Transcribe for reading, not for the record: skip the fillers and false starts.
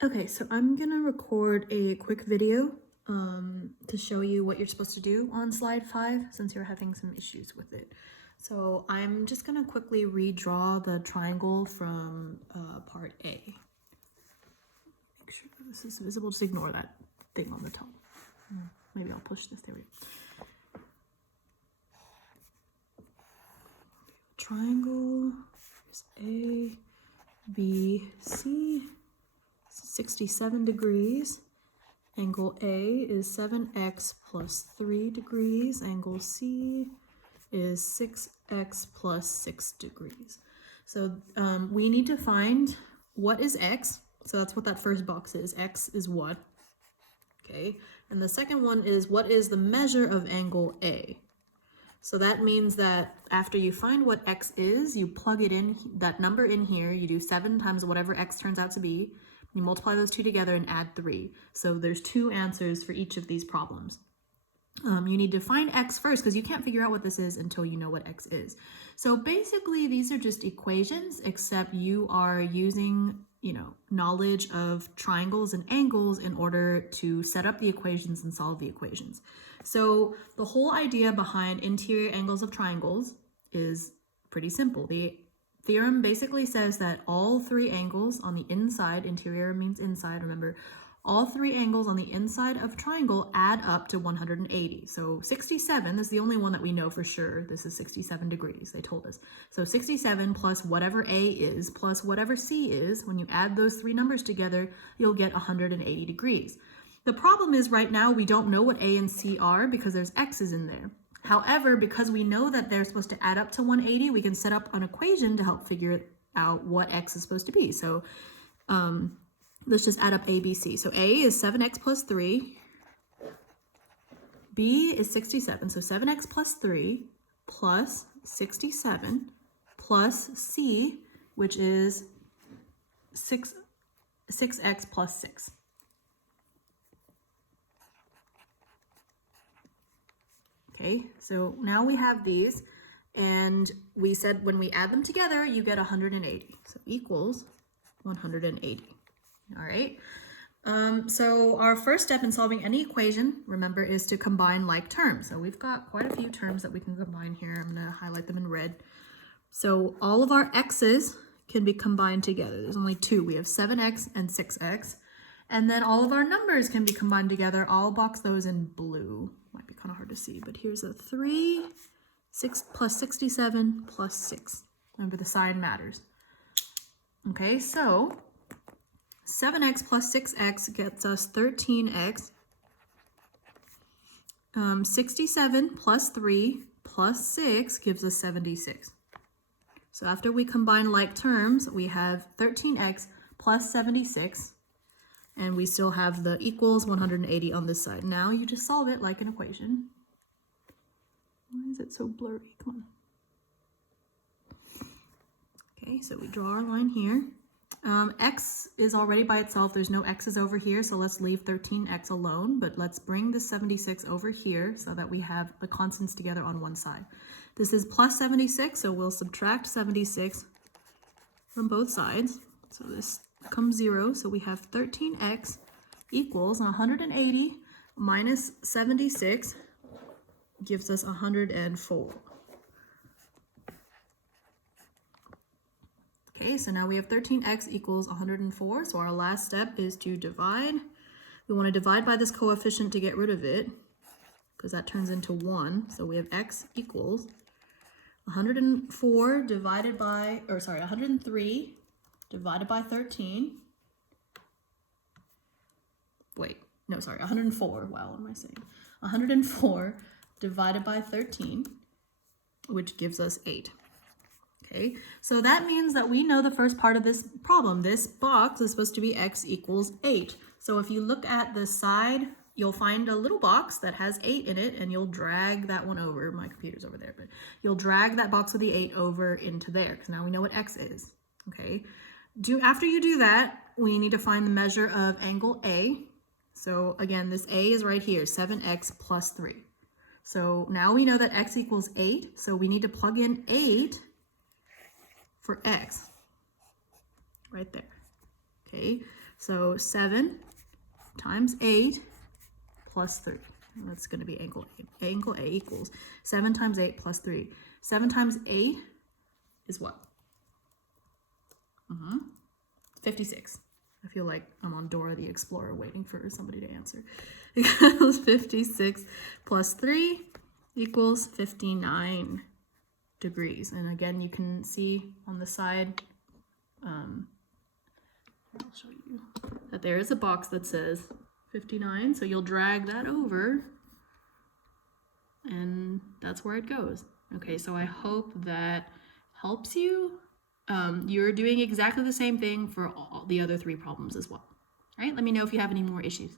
Okay, so I'm gonna record a quick video to show you what you're supposed to do on slide 5 since you're having some issues with it. So I'm just gonna quickly redraw the triangle from part A. Make sure this is visible, just ignore that thing on the top. Maybe I'll push this, there we go. Triangle, here's A, B, C, 67 degrees. Angle A is 7x plus 3 degrees. Angle C is 6x plus 6 degrees. So we need to find what is x. So that's what that first box is. X is what? Okay. And the second one is what is the measure of angle A? So that means that after you find what x is, you plug it in, that number in here, you do 7 times whatever x turns out to be, you multiply those two together and add 3. So there's 2 answers for each of these problems. You need to find x first because you can't figure out what this is until you know what x is. So basically these are just equations, except you are using, knowledge of triangles and angles in order to set up the equations and solve the equations. So the whole idea behind interior angles of triangles is pretty simple. The theorem basically says that all 3 angles on the inside, interior means inside, remember, all 3 angles on the inside of a triangle add up to 180. So 67 is the only one that we know for sure. This is 67 degrees, they told us. So 67 plus whatever A is plus whatever C is, when you add those 3 numbers together, you'll get 180 degrees. The problem is right now we don't know what A and C are because there's x's in there. However, because we know that they're supposed to add up to 180, we can set up an equation to help figure out what x is supposed to be. So let's just add up A, B, C. So A is 7x plus 3. B is 67. So 7x plus 3 plus 67 plus C, which is 6x plus 6. Okay, so now we have these, and we said when we add them together, you get 180. So equals 180. All right. So our first step in solving any equation, remember, is to combine like terms. So we've got quite a few terms that we can combine here. I'm going to highlight them in red. So all of our x's can be combined together. There's only 2. We have 7x and 6x. And then all of our numbers can be combined together. I'll box those in blue. Might be kind of hard to see, but here's a 3, 6 plus 67 plus 6. Remember, the sign matters. Okay, so 7x plus 6x gets us 13x. 67 plus 3 plus 6 gives us 76. So after we combine like terms, we have 13x plus 76. And we still have the equals 180 on this side. Now you just solve it like an equation. Why is it so blurry? Come on. Okay, so we draw our line here. X is already by itself. There's no x's over here, so let's leave 13x alone. But let's bring the 76 over here so that we have the constants together on one side. This is plus 76, so we'll subtract 76 from both sides. So this becomes 0, so we have 13x equals 180 minus 76 gives us 104. Okay, so now we have 13x equals 104, so our last step is to divide. We want to divide by this coefficient to get rid of it, because that turns into 1, so we have x equals 104 divided by, 103 divided by 13. Wait, no, sorry, 104. Wow, what am I saying? 104 divided by 13, which gives us 8. Okay, so that means that we know the first part of this problem. This box is supposed to be x equals 8. So if you look at the side, you'll find a little box that has 8 in it, and you'll drag that one over. My computer's over there, but you'll drag that box with the 8 over into there, because now we know what x is. Okay. After you do that, we need to find the measure of angle A. So again, this A is right here, 7x plus 3. So now we know that x equals 8, so we need to plug in 8 for x, right there. Okay, So 7 times 8 plus 3. That's going to be angle A. Angle A equals 7 times 8 plus 3. 7 times 8 is what? 56. I feel like I'm on Dora the Explorer waiting for somebody to answer. Because 56 plus 3 equals 59 degrees. And again, you can see on the side, I'll show you, that there is a box that says 59. So you'll drag that over and that's where it goes. Okay, so I hope that helps you. You're doing exactly the same thing for all the other 3 problems as well. All right, let me know if you have any more issues.